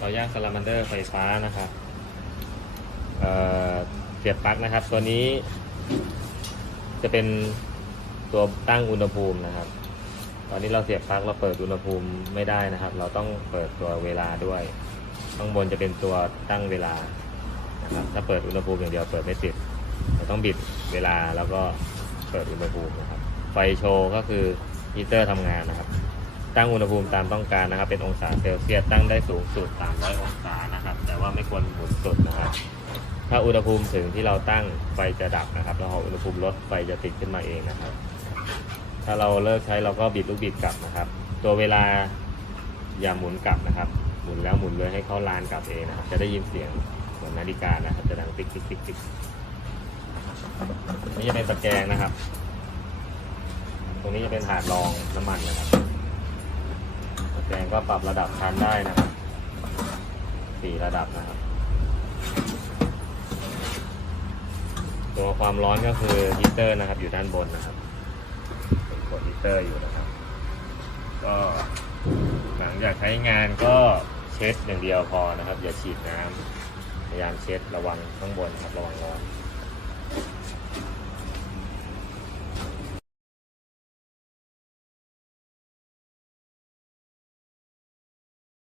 เตาย่างซาลามันเดอร์ไฟฟ้านะครับเเสียบปลั๊กนะครับ ตัวนี้ จะเป็นตัวตั้งอุณหภูมินะครับ ตอนนี้เราเสียบปลั๊กเราเปิดอุณหภูมิไม่ได้นะครับ เราต้องเปิดตัวเวลาด้วย ข้างบนจะเป็นตัวตั้งเวลานะครับ ถ้าเปิดอุณหภูมิอย่างเดียวเปิดไม่ติด เราต้องบิดเวลาแล้วก็เปิดอุณหภูมินะครับ ไฟโชว์ก็คือฮีเตอร์ทำงานนะครับ ตั้งอุณหภูมิตามต้องการนะครับ เป็นองศาเซลเซียสตั้งได้สูงสุด 300 องศานะครับ แต่ว่าไม่ควรหมุนสุดนะครับ ถ้าอุณหภูมิถึงที่เราตั้งไฟจะดับนะครับ แล้วพออุณหภูมิลดไฟจะติดขึ้นมาเองนะครับ ถ้าเราเลิกใช้เราก็บิดลูกบิดกลับนะครับ ตัวเวลาอย่าหมุนกลับนะครับ หมุนแล้วหมุนเลยให้เข้าลานกลับเองนะครับ จะได้ยินเสียงเหมือนนาฬิกานะครับ จะดังติ๊กติ๊กติ๊กติ๊กนี่จะเป็นตะแกรงนะครับ ตรงนี้จะเป็นถาดรองน้ำมันนะครับ แกรงก็ปรับระดับชั้นได้นะครับสี่ระดับนะครับ ตัวความร้อนก็คือฮีเตอร์นะครับ อยู่ด้านบนนะครับเป็นกดฮีเตอร์อยู่นะครับ ก็หลังจากใช้งานก็เช็ดอย่างเดียวพอนะครับ อย่าฉีดน้ำพยายามเช็ดระวังข้างบนครับระวังร้อน